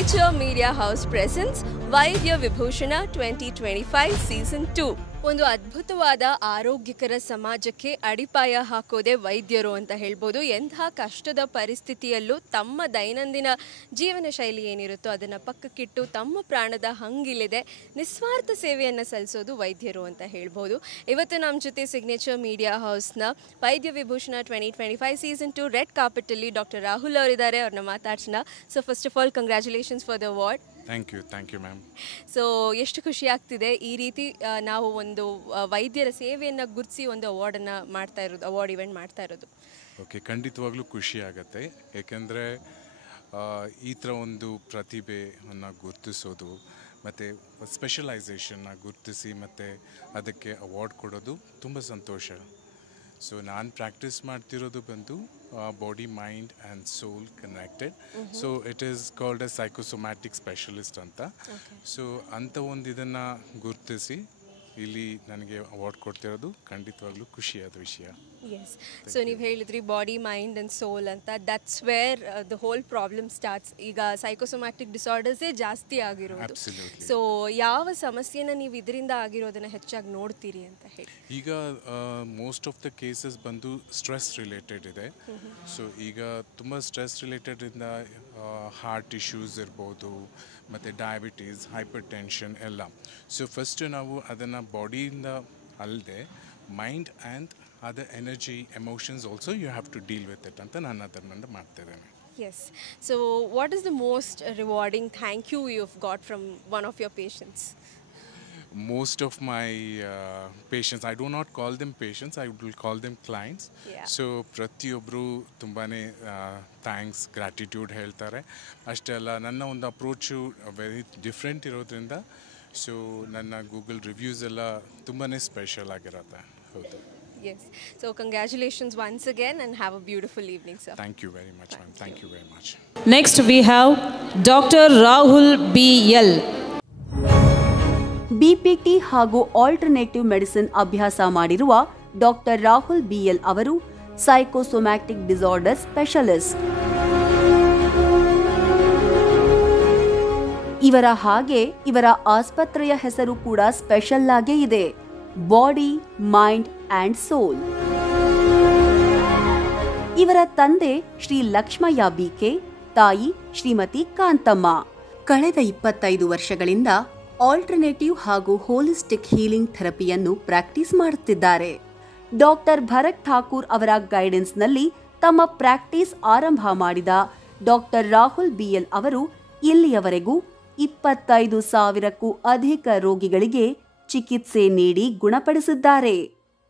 Signature Media House presents Vaidya Vibhushana 2025 Season 2. ಒಂದು ಅದ್ಭುತವಾದ ಆರೋಗ್ಯಕರ ಸಮಾಜಕ್ಕೆ ಅಡಿಪಾಯ ಹಾಕೋದೇ ವೈದ್ಯರು ಅಂತ ಹೇಳ್ಬೋದು. ಎಂಥ ಕಷ್ಟದ ಪರಿಸ್ಥಿತಿಯಲ್ಲೂ ತಮ್ಮ ದೈನಂದಿನ ಜೀವನ ಶೈಲಿ ಏನಿರುತ್ತೋ ಅದನ್ನು ಪಕ್ಕಕ್ಕಿಟ್ಟು ತಮ್ಮ ಪ್ರಾಣದ ಹಂಗಿಲ್ಲದೆ ನಿಸ್ವಾರ್ಥ ಸೇವೆಯನ್ನು ಸಲ್ಲಿಸೋದು ವೈದ್ಯರು ಅಂತ ಹೇಳ್ಬೋದು. ಇವತ್ತು ನಮ್ಮ ಜೊತೆ ಸಿಗ್ನೇಚರ್ ಮೀಡಿಯಾ ಹೌಸ್ನ ವೈದ್ಯ ವಿಭೂಷಣ 2025 ಸೀಸನ್ 2 ರೆಡ್ ಕಾರ್ಪೆಟಲ್ಲಿ ಡಾಕ್ಟರ್ ರಾಹುಲ್ ಅವರಿದ್ದಾರೆ. ಅವ್ರನ್ನ ಮಾತಾಡ್ಸೋಣ. So first of all congratulations for the award. Thank you ma'am. So ಎಷ್ಟು ಖುಷಿ ಆಗ್ತಿದೆ ಈ ರೀತಿ ನಾವು ಒಂದು ವೈದ್ಯರ ಸೇವೆಯನ್ನು ಗುರುತಿಸಿ ಒಂದು ಅವಾರ್ಡ್ ಇವೆಂಟ್ ಮಾಡ್ತಾ ಇರೋದು. ಓಕೆ, ಖಂಡಿತವಾಗ್ಲೂ ಖುಷಿ ಆಗುತ್ತೆ. ಏಕೆಂದರೆ ಈ ಥರ ಒಂದು ಪ್ರತಿಭೆಯನ್ನು ಗುರುತಿಸೋದು ಮತ್ತು ಸ್ಪೆಷಲೈಸೇಷನ್ನ ಗುರುತಿಸಿ ಮತ್ತು ಅದಕ್ಕೆ ಅವಾರ್ಡ್ ಕೊಡೋದು ತುಂಬ ಸಂತೋಷ. ಸೊ ನಾನು ಪ್ರಾಕ್ಟೀಸ್ ಮಾಡ್ತಿರೋದು ಬಂದು body mind and soul connected. So it is called a psychosomatic specialist ಅಂತ. ಸೊ ಅಂಥ ಒಂದು ಇದನ್ನು ಗುರುತಿಸಿ ಇಲ್ಲಿ ನನಗೆ ಅವಾರ್ಡ್ ಕೊಡ್ತಿರೋದು ಖಂಡಿತವಾಗ್ಲೂ ಖುಷಿಯಾದ ವಿಷಯ. ಎಸ್, ಸೊ ನೀವು ಹೇಳಿದ್ರಿ ಬಾಡಿ ಮೈಂಡ್ ಆ್ಯಂಡ್ ಸೋಲ್ ಅಂತ. That's where the whole problem starts. ಈಗ ಸೈಕೋಸೊಮ್ಯಾಟಿಕ್ ಡಿಸಾರ್ಡರ್ಸೇ ಜಾಸ್ತಿ ಆಗಿರೋದು. ಸೊ ಯಾವ ಸಮಸ್ಯೆನ ನೀವು ಇದರಿಂದ ಆಗಿರೋದನ್ನು ಹೆಚ್ಚಾಗಿ ನೋಡ್ತೀರಿ ಅಂತ ಹೇಳಿ? ಈಗ ಮೋಸ್ಟ್ ಆಫ್ ದ ಕೇಸಸ್ ಬಂದು ಸ್ಟ್ರೆಸ್ ರಿಲೇಟೆಡ್ ಇದೆ. ಸೊ ಈಗ ತುಂಬ ಸ್ಟ್ರೆಸ್ ರಿಲೇಟೆಡಿಂದ ಹಾರ್ಟ್ ಇಶ್ಯೂಸ್ ಇರ್ಬೋದು, ಮತ್ತು ಡಯಾಬಿಟೀಸ್, ಹೈಪರ್ ಟೆನ್ಷನ್ ಎಲ್ಲ. ಸೊ ಫಸ್ಟ್ ನಾವು ಅದನ್ನು ಬಾಡಿಯಿಂದ ಅಲ್ಲದೆ mind and other energy, emotions also you have to deal with it ಅಂತ ನಾನು ಅದನ್ನು ಮಾಡ್ತಿದ್ದೇನೆ. Yes, so what is the most rewarding thank you you've got from one of your patients? Most of my patients, I do not call them patients, I will call them clients. So ಪ್ರತಿಯೊಬ್ಬರು ತುಂಬಾ thanks, gratitude ಹೇಳ್ತಾರೆ. ಅಷ್ಟೇ ಅಲ್ಲ, ನನ್ನ ಒಂದು approach very different ಇರೋದ್ರಿಂದ so ನನ್ನ Google reviews ಎಲ್ಲ ತುಂಬಾ ಸ್ಪೆಷಲ್ ಆಗಿರುತ್ತೆ. ಹೌದು. Yes. So congratulations once again and have a beautiful evening, sir. Thank you very much, ma'am. Thank you very much. Next we have Dr. Rahul B.L. BPT ಹಾಗೂ alternative medicine ಅಭ್ಯಾಸ ಮಾಡಿರುವ doctor Rahul B L ಅವರು psychosomatic disorder specialist. ಇವರ ಹಾಗೆ ಇವರ ಆಸ್ಪತ್ರೆಯ ಹೆಸರು ಕೂಡ ಸ್ಪೆಷಲ್ ಆಗೇ ಇದೆ, ಬಾಡಿ ಮೈಂಡ್ ಆ್ಯಂಡ್ ಸೋಲ್. ಇವರ ತಂದೆ ಶ್ರೀ ಲಕ್ಷ್ಮಯ್ಯ ಬಿಕೆ, ತಾಯಿ ಶ್ರೀಮತಿ ಕಾಂತಮ್ಮ. ಕಳೆದ 25 ವರ್ಷಗಳಿಂದ ಆಲ್ಟರ್ನೇಟಿವ್ ಹಾಗೂ ಹೋಲಿಸ್ಟಿಕ್ ಹೀಲಿಂಗ್ ಥೆರಪಿಯನ್ನು ಪ್ರಾಕ್ಟೀಸ್ ಮಾಡುತ್ತಿದ್ದಾರೆ. ಡಾಕ್ಟರ್ ಭರತ್ ಠಾಕೂರ್ ಅವರ ಗೈಡೆನ್ಸ್ನಲ್ಲಿ ತಮ್ಮ ಪ್ರಾಕ್ಟೀಸ್ ಆರಂಭ ಮಾಡಿದ ಡಾಕ್ಟರ್ ರಾಹುಲ್ ಬಿಎಲ್ ಅವರು ಇಲ್ಲಿಯವರೆಗೂ 25,000ಕ್ಕೂ ಅಧಿಕ ರೋಗಿಗಳಿಗೆ ಚಿಕಿತ್ಸೆ ನೀಡಿ ಗುಣಪಡಿಸಿದ್ದಾರೆ.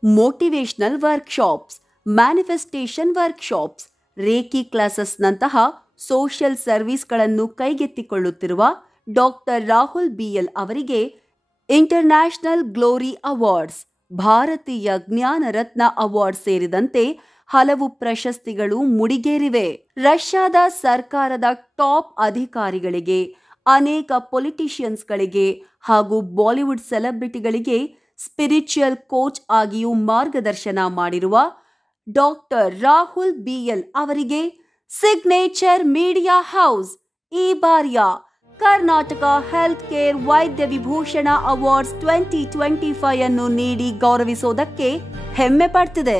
Motivational workshops, manifestation workshops, reiki ಕ್ಲಾಸಸ್ನಂತಹ ಸೋಷಿಯಲ್ ಸರ್ವಿಸ್ಗಳನ್ನು ಕೈಗೆತ್ತಿಕೊಳ್ಳುತ್ತಿರುವ doctor Rahul B L international glory awards, Bharatiya Gyan ರತ್ನ ಅವಾರ್ಡ್ ಸೇರಿದಂತೆ ಹಲವು ಪ್ರಶಸ್ತಿಗಳು ಮುಡಿಗೇರಿವೆ. ರಷ್ಯಾದ ಸರ್ಕಾರದ ಟಾಪ್ ಅಧಿಕಾರಿಗಳಿಗೆ, ಅನೇಕ ಪೊಲಿಟಿಷಿಯನ್ಸ್ಗಳಿಗೆ ಹಾಗೂ ಬಾಲಿವುಡ್ ಸೆಲೆಬ್ರಿಟಿಗಳಿಗೆ ಸ್ಪಿರಿಚುವಲ್ ಕೋಚ್ ಆಗಿಯೂ ಮಾರ್ಗದರ್ಶನ ಮಾಡಿರುವ ಡಾಕ್ಟರ್ ರಾಹುಲ್ ಬಿಎಲ್ ಅವರಿಗೆ ಸಿಗ್ನೇಚರ್ ಮೀಡಿಯಾ ಹೌಸ್ ಈ ಬಾರಿಯ ಕರ್ನಾಟಕ ಹೆಲ್ತ್ ಕೇರ್ ವೈದ್ಯ ವಿಭೂಷಣ ಅವಾರ್ಡ್ಸ್ 2025 ಅನ್ನು ನೀಡಿ ಗೌರವಿಸೋದಕ್ಕೆ ಹೆಮ್ಮೆ ಪಡ್ತಿದೆ.